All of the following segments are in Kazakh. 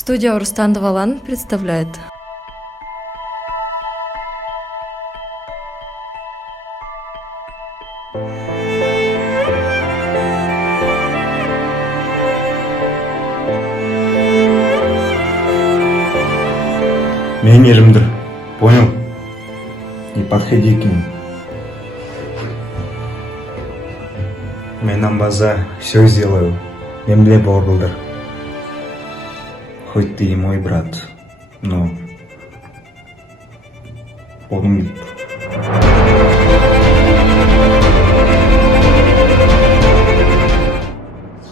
Студия Урустан Давалан представляет. Мен елімдір, понял? Не подходи к ним. Мен намбаза все сделаю. Мен біле бауырлар. Хоть ты и мой брат, но помни.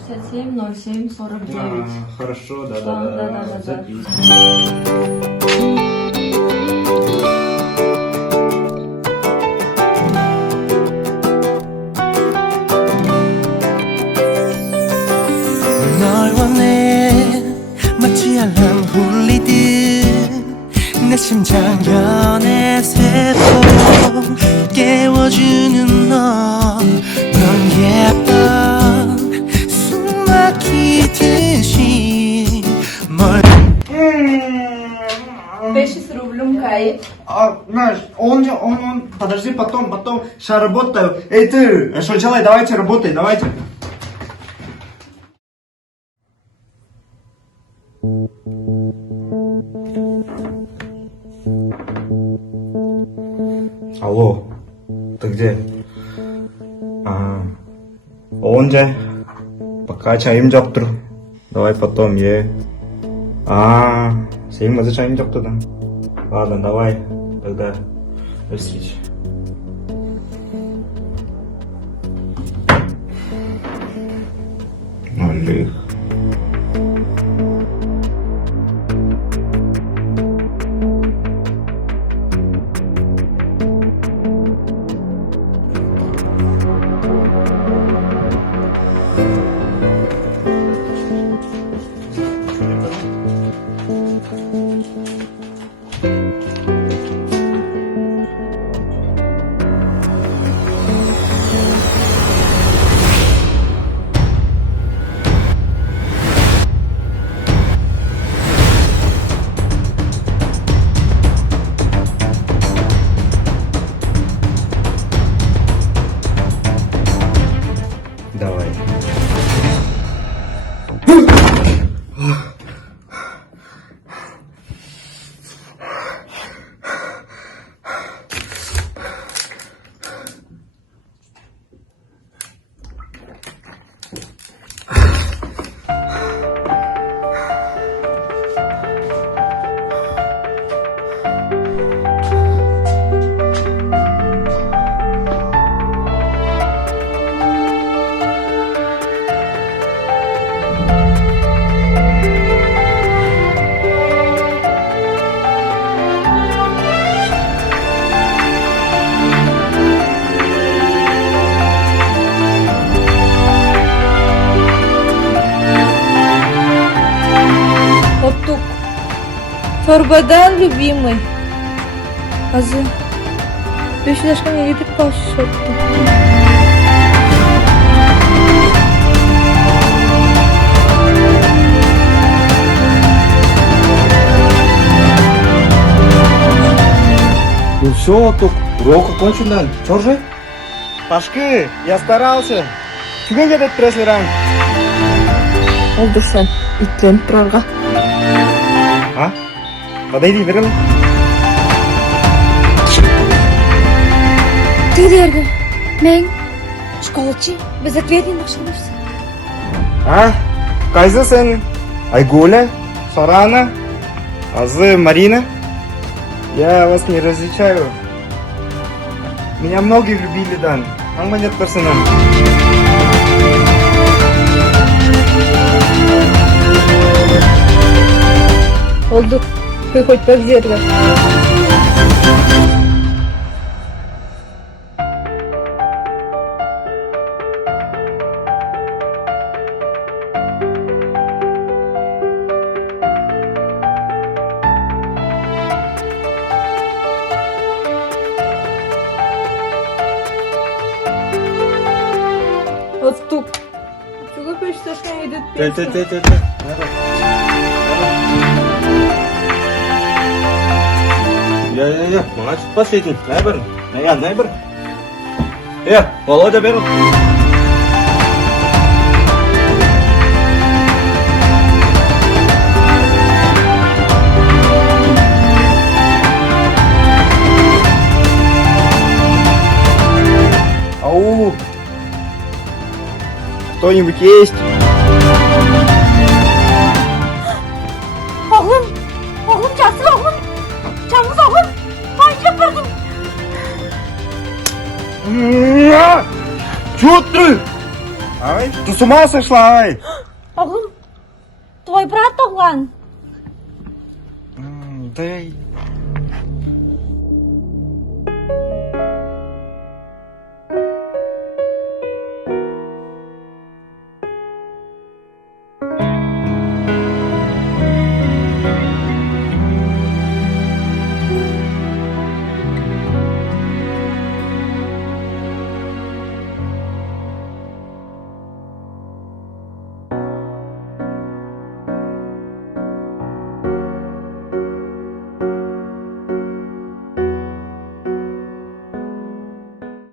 670749. Хорошо, Да. 널 원해 마치 알람 울리듯 내 심장 연애 세포 깨워주는 넌 예뻐 숨 막히듯이 뭘 500 рублем кайф. Знаешь, он, подожди, потом, сейчас работаю. Эй, ты, что делай, давайте, работай, давайте. Алло, ты где? Он же? Пока чайым жоқ тұр. Давай потом, сенің маза чайым жоқ тұр. Ладно, давай, тогда до встречи. Олег. Давай. Оттук. Торбадан любимый. Азы. 500 ашкана едіп қалшы Ну все, тук, урок окончен. Чё же? Пашки, я старался. Кімге кетеді преслеран? Олды сен, итленіп тұрарға. Подойди, верил. Ты дерді. Мен, школачы, без ответен бақшылырсың. Кайзы сен? Айгуля, Сарана, Азы, Марина. Я вас не различаю. Меня многие любили, Дан. Аңма нет персонал. Олды, хоть повзерді. Оттук. Чего пишешь, что не идет песня? Давай. Ya, manga çıkmaz şeydin. Ne bir? Ne bir? Володя бер. Ау! Кто-нибудь есть? Oğlum. Oğlum Casır oğlum. Canımız oğlum. Manyak vurdum. Чё ты? Ай, ты с ума сошла, ай? Oğlum. Твой брат оğlan. Да